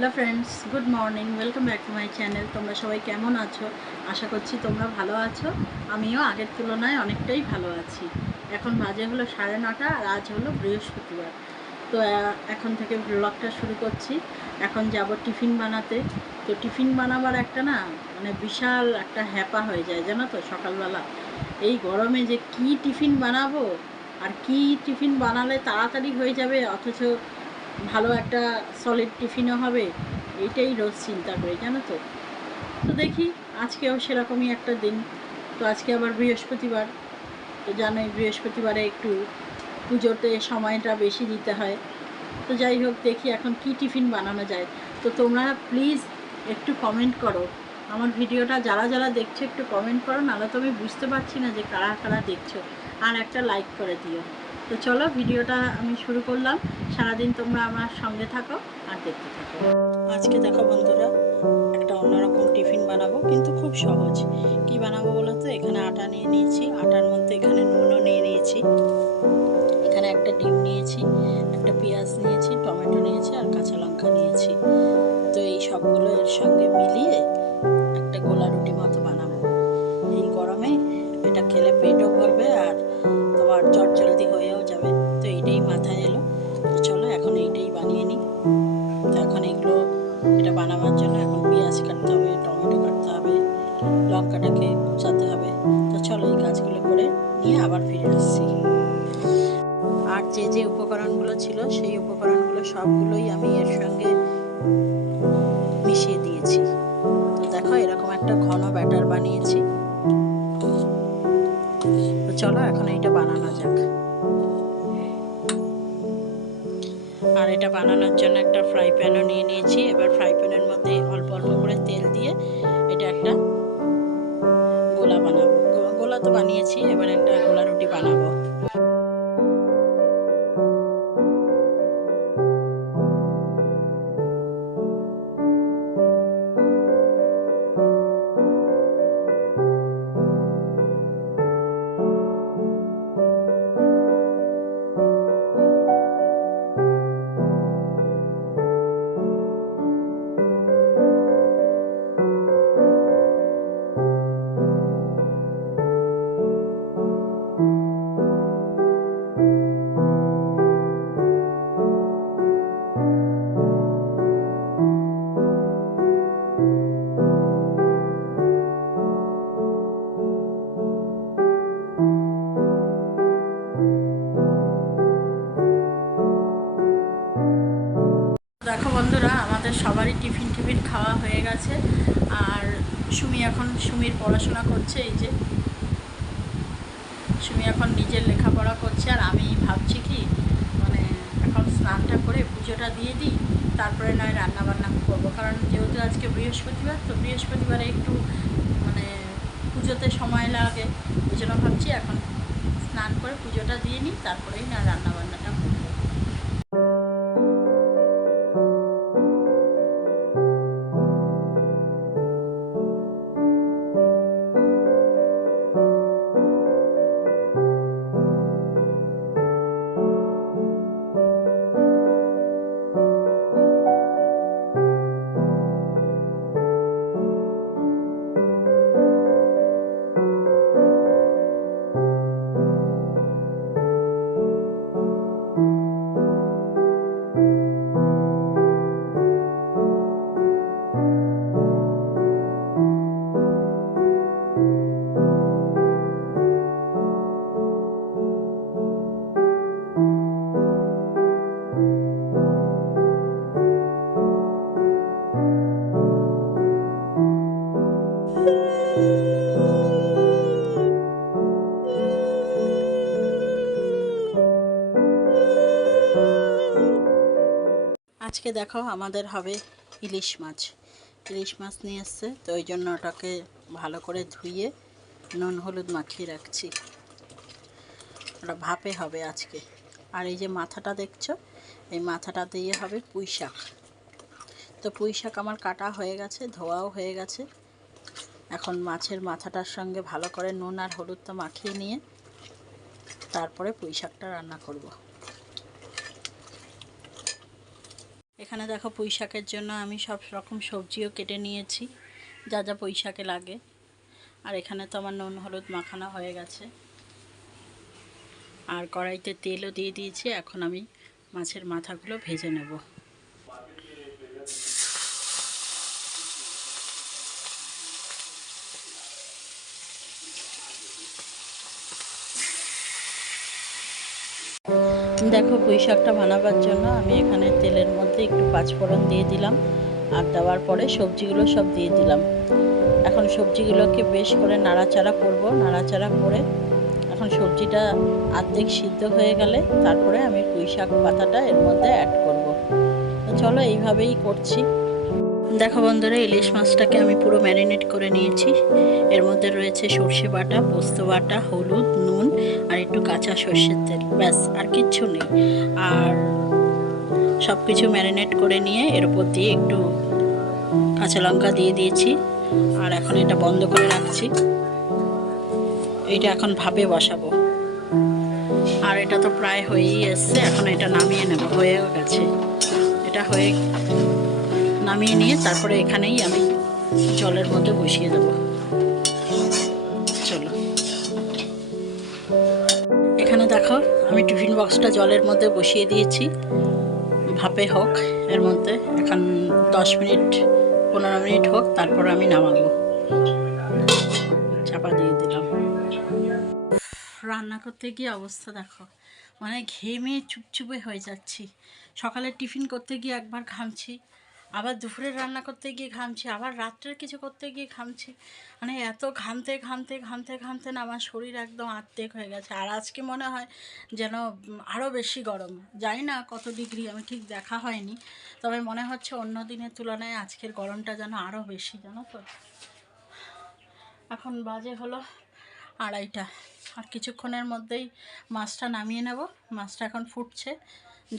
Hello friends, good morning, welcome back to my channel. তোমরা সবাই কেমন আছো? আশা করছি তোমরা ভালো আছো। আমিও আগের তুলনায় অনেকটাই ভালো আছি। এখন বাজে হলো 9:30 আর আজ হলো বৃহস্পতিবার। তো এখন থেকে ব্লগটা শুরু করছি। এখন যাব টিফিন বানাতে। তো টিফিন বানাবার একটা না মানে বিশাল একটা হ্যাপা হয়ে যায়, জানো তো। সকালবেলা এই গরমে যে কি টিফিন বানাবো আর কি টিফিন বানালে তাড়াতাড়ি হয়ে যাবে, অথচ ভালো একটা সলিড টিফিনও হবে, এইটাই রোজ চিন্তা করি, জানো তো। তো দেখি, আজকেও সেরকমই একটা দিন। তো আজকে আবার বৃহস্পতিবার। তো জানোই বৃহস্পতিবারে একটু পুজোতে সময়টা বেশি দিতে হয়। তো যাই হোক, দেখি এখন কি টিফিন বানানো যায়। তো তোমরা প্লিজ একটু কমেন্ট করো। আমার ভিডিওটা যারা যারা দেখছো একটু কমেন্ট করো, নাহলে তো আমি বুঝতে পারছি না যে কারা কারা দেখছো। আর একটা লাইক করে দিও। তো চলো, ভিডিওটা আমি শুরু করলাম। সারাদিন তোমরা আমার সঙ্গে থাকো আর দেখতে থাকো। আজকে দেখো বন্ধুরা, একটা অন্যরকম টিফিন বানাবো, কিন্তু খুব সহজ। কি বানাবো বলো তো? এখানে আটা নিয়ে নিয়েছি, আটার মধ্যে এখানে নুনও নিয়ে নিয়েছি, এখানে একটা ডিম নিয়েছি, একটা পেঁয়াজ নিয়েছি, টমেটো নিয়েছি আর কাঁচা লঙ্কা নিয়েছি। তো এই সবগুলো এর সঙ্গে মিলিয়ে একটা গোলা রুটি মতো বানাবো। এই গরমে এটা খেলে পেটও ভরবে আর তোমার চটজলদি হয়েও যাবে। তো এইটাই মাথায় এলো। তো চলো এখন এইটাই বানিয়ে নিই। তো এখন এটা বানাবার জন্য এখন পেঁয়াজ কাটতে হবে, টমেটো কাটতে হবে, লঙ্কাটাকে কুচাতে হবে। তো চলো এই কাজগুলো করে নিয়ে আবার ফিরে আসছি। আর যে যে উপকরণগুলো ছিল সেই উপকরণগুলো সবগুলোই আমি এর সঙ্গে মিশিয়ে দিয়েছি। তো দেখো, এরকম একটা ঘন ব্যাটার বানিয়েছি। তো চলো এখন এইটা বানানো যাক। আর এটা বানানোর জন্য একটা ফ্রাই প্যানও নিয়ে নিয়েছি। এবার ফ্রাই প্যানের মধ্যে অল্প অল্প করে তেল দিয়ে এটা একটা গোলা বানাবো। গোলা তো বানিয়েছি, এবার একটা গোলা রুটি বানাবো। দেখো বন্ধুরা, আমাদের সবারই টিফিন খাওয়া হয়ে গেছে। আর সুমির পড়াশোনা করছে। এই যে সুমি এখন নিজের লেখাপড়া করছে, আর আমি ভাবছি কি মানে এখন স্নানটা করে পুজোটা দিয়ে দিই, তারপরে নয় রান্নাবান্না করবো। কারণ যেহেতু আজকে বৃহস্পতিবার, তো বৃহস্পতিবারে একটু মানে পুজোতে সময় লাগে। ওই জন্য ভাবছি এখন স্নান করে পুজোটা দিয়ে নিই, তারপরেই না রান্নাবান্নাটা করবো। আজকে দেখো আমাদের হবে ইলিশ মাছ। ইলিশ মাছ নিয়ে এসছে, তো ওই জন্য ওটাকে ভালো করে ধুয়ে নুন হলুদ মাখিয়ে রাখছি। ওটা ভাপে হবে আজকে। আর এই যে মাথাটা দেখছো, এই মাথাটা দিয়ে হবে পুঁই শাক। তো পুঁই শাক আমার কাটা হয়ে গেছে, ধোয়াও হয়ে গেছে। এখন মাছের মাথাটার সঙ্গে ভালো করে নুন আর হলুদটা মাখিয়ে নিয়ে তারপরে পুঁই শাকটা রান্না করব। এখানে দেখো পুঁই শাকের জন্য আমি সব রকম সবজিও কেটে নিয়েছি, যা যা পুঁই শাকে লাগে। আর এখানে তো আমার নুন হলুদ মাখানো হয়ে গেছে, আর কড়াইতে তেলও দিয়ে দিয়েছি। এখন আমি মাছের মাথাগুলো ভেজে নেব। দেখো পুঁই শাকটা বানাবার জন্য আমি এখানে তেলের মধ্যে একটু পাঁচফোড়ন দিয়ে দিলাম, আর দেওয়ার পরে সবজিগুলো সব দিয়ে দিলাম। এখন সবজিগুলোকে বেশ করে নাড়াচাড়া করব। নাড়াচাড়া করে এখন সবজিটা অর্ধেক সিদ্ধ হয়ে গেলে তারপরে আমি পুঁই শাক পাতাটা এর মধ্যে অ্যাড করব। তো চলো এইভাবেই করছি। দেখো বন্ধুরা, ইলিশ মাছটাকে আমি পুরো ম্যারিনেট করে নিয়েছি। এর মধ্যে রয়েছে সর্ষে বাটা, পোস্ত বাটা, হলুদ, নুন আর একটু কাঁচা সর্ষের তেল, ব্যাস আর কিচ্ছু নেই। আর সব কিছু ম্যারিনেট করে নিয়ে এর উপর দিয়ে একটু কাঁচা লঙ্কা দিয়ে দিয়েছি। আর এখন এটা বন্ধ করে রাখছি। এটা এখন ভাপে বসাবো। আর এটা তো প্রায় হয়েই এসছে, এখন এটা নামিয়ে নেব। হয়ে গেছে, এটা হয়ে নামিয়ে নিয়ে তারপরে এখানেই আমি জলের মধ্যে বসিয়ে দেবো। চলো, এখানে দেখো আমি টিফিন বক্সটা জলের মধ্যে বসিয়ে দিয়েছি, ভাপে হোক এর মধ্যে। এখন 10 মিনিট 15 মিনিট হোক, তারপর আমি নামাবো। চাপা দিয়ে দিলাম। রান্না করতে গিয়ে অবস্থা দেখো, মানে ঘেমে চুপচুপে হয়ে যাচ্ছি। সকালে টিফিন করতে গিয়ে একবার ঘামছি, আবার দুপুরে রান্না করতে গিয়ে ঘামছি, আবার রাত্রের কিছু করতে গিয়ে ঘামছি। মানে এত ঘামতে ঘামতে ঘামতে ঘামতে না আমার শরীর একদম আত্তেক হয়ে গেছে। আর আজকে মনে হয় যেন আরও বেশি গরম। জানি না কত ডিগ্রি, আমি ঠিক দেখা হয়নি, তবে মনে হচ্ছে অন্য দিনের তুলনায় আজকের গরমটা যেন আরও বেশি, জানো তো। এখন বাজে হলো 2:30, আর কিছুক্ষণের মধ্যেই মাছটা নামিয়ে নেব। মাছটা এখন ফুটছে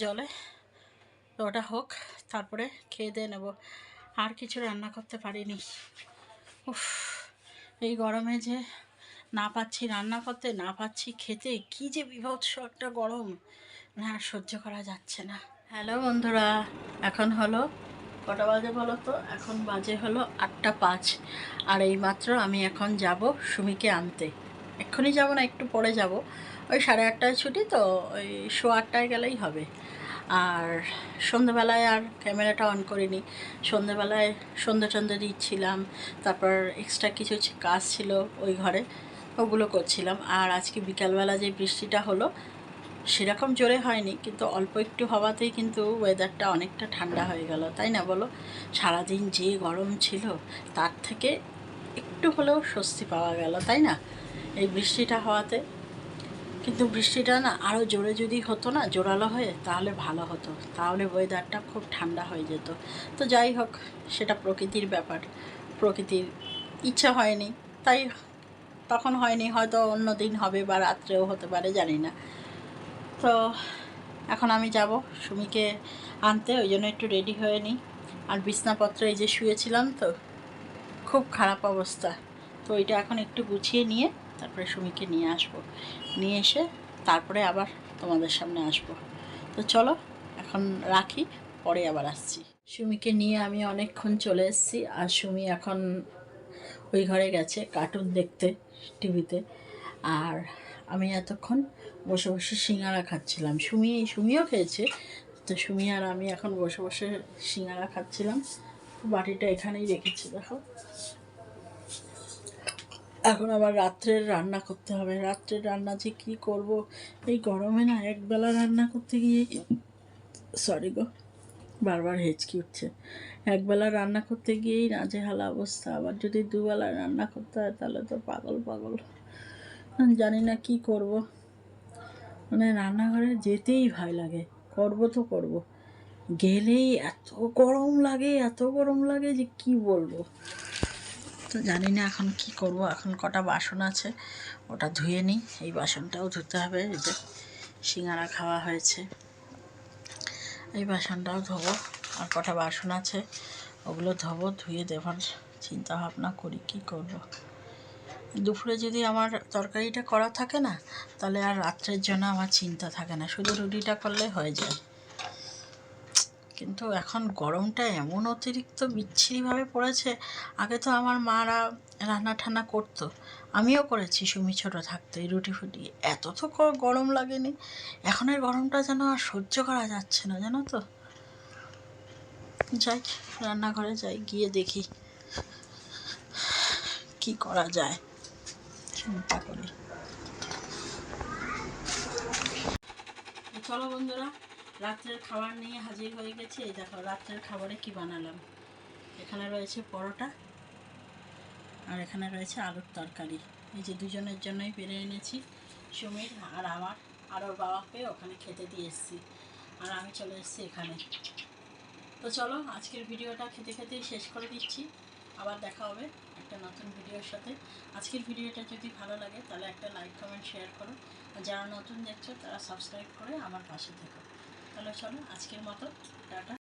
জলে, তো ওটা হোক, তারপরে খেয়ে দিয়ে নেব। আর কিছু রান্না করতে পারিনি। উফ, এই গরমে যে না পাচ্ছি রান্না করতে, না পাচ্ছি খেতে, কি যে বিভৎস একটা গরম, না আর সহ্য করা যাচ্ছে না। হ্যালো বন্ধুরা, এখন হলো কটা বাজে বলো তো? এখন বাজে হলো 8:05। আর এইমাত্র আমি এখন যাব সুমিকে আনতে। এক্ষুনি যাব না, একটু পরে যাব। ওই 8:30টায় ছুটি তো, ওই 8:15টায় গেলেই হবে। আর সন্ধ্যেবেলায় আর ক্যামেরাটা অন করিনি। সন্ধ্যেবেলায় সন্ধ্যে দিচ্ছিলাম, তারপর এক্সট্রা কিছু কাজ ছিল ওই ঘরে, ওগুলো করছিলাম। আর আজকে বিকালবেলা যে বৃষ্টিটা হলো সেরকম জোরে হয়নি, কিন্তু অল্প একটু হওয়াতেই কিন্তু ওয়েদারটা অনেকটা ঠান্ডা হয়ে গেল, তাই না বলো? সারাদিন যে গরম ছিল তার থেকে একটু হলেও স্বস্তি পাওয়া গেল, তাই না, এই বৃষ্টিটা হওয়াতে। কিন্তু বৃষ্টিটা না আরও জোরে যদি হতো না, জোরালো হয়ে, তাহলে ভালো হতো, তাহলে ওয়েদারটা খুব ঠান্ডা হয়ে যেত। তো যাই হোক, সেটা প্রকৃতির ব্যাপার, প্রকৃতির ইচ্ছা হয়নি, তাই তখন হয়নি। হয়তো অন্য দিন হবে বা রাত্রেও হতে পারে, জানি না। তো এখন আমি যাব সুমিকে আনতে, ওই জন্য একটু রেডি হয়ে নিই। আর বিছনাপত্র এই যে শুয়েছিলাম, তো খুব খারাপ অবস্থা, তো ওইটা এখন একটু গুছিয়ে নিয়ে তারপরে সুমিকে নিয়ে আসব। নিয়ে এসে তারপরে আবার তোমাদের সামনে আসব। তো চলো এখন রাখি, পরে আবার আসছি। সুমিকে নিয়ে আমি অনেকক্ষণ চলে এসেছি, আর সুমি এখন ওই ঘরে গেছে কার্টুন দেখতে টিভিতে। আর আমি এতক্ষণ বসে বসে সিঙ্গারা খাচ্ছিলাম। সুমিও খেয়েছে, তো সুমি আর আমি এখন বসে বসে সিঙ্গারা খাচ্ছিলাম। বাটিটা এখানেই রেখেছি দেখো। এখন আবার রাত্রের রান্না করতে হবে। রাত্রের রান্না যে কী করব এই গরমে, না একবেলা রান্না করতে গিয়ে, সরি গো বারবার হেঁচকি উঠছে, একবেলা রান্না করতে গিয়েই নাজেহাল অবস্থা। আবার যদি দুবেলা রান্না করতে হয় তাহলে তো পাগল পাগল। জানি না কি করব, মানে রান্নাঘরে যেতেই ভয় লাগে। করব তো করব, গেলেই এত গরম লাগে, এত গরম লাগে যে কি বলবো। তো জানি না এখন কি করব। এখন কটা বাসন আছে, ওটা ধুয়ে নিই। এই বাসনটাও ধুতে হবে, এই যে সিঙ্গারা খাওয়া হয়েছে, এই বাসনটাও ধোবো। আর কটা বাসন আছে, ওগুলো ধোবো, ধুয়ে দেবার চিন্তা ভাবনা করি কি করব। দুপুরে যদি আমার তরকারিটা করা থাকে না, তাহলে আর রাত্রের জন্য আমার চিন্তা থাকে না, শুধু রুটিটা করলে হয়ে যায়। কিন্তু এখন গরমটা এমন অতিরিক্ত বিচ্ছিরিভাবে পড়েছে। আগে তো আমার মারা রান্না ঠান্না করতো, আমিও করেছি সুমি ছোটো থাকতে রুটি ফুটি, এত তো গরম লাগেনি। এখনের গরমটা যেন আর সহ্য করা যাচ্ছে না, জানো তো। যাই, রান্নাঘরে যাই, গিয়ে দেখি কি করা যায়, চিন্তা করি। চলো বন্ধুরা, রাত্রের খাবার নিয়ে হাজির হয়ে গেছি। এই দেখো রাত্রের খাবারে কি বানালাম। এখানে রয়েছে পরোটা, আর এখানে রয়েছে আলুর তরকারি। এই যে দুজনের জন্যই বেড়ে এনেছি, সুমির আর আমার, আর ওর বাবাকে ওখানে খেতে দিয়ে এসেছি, আর আমি চলে এসেছি এখানে। তো চলো আজকের ভিডিওটা খেতে খেতেই শেষ করে দিচ্ছি। আবার দেখা হবে একটা নতুন ভিডিওর সাথে। আজকের ভিডিওটা যদি ভালো লাগে তাহলে একটা লাইক কমেন্ট শেয়ার করো, আর যারা নতুন দেখছো তারা সাবস্ক্রাইব করে আমার পাশে থেকো। তাহলে চলো আজকের মতো টাটা।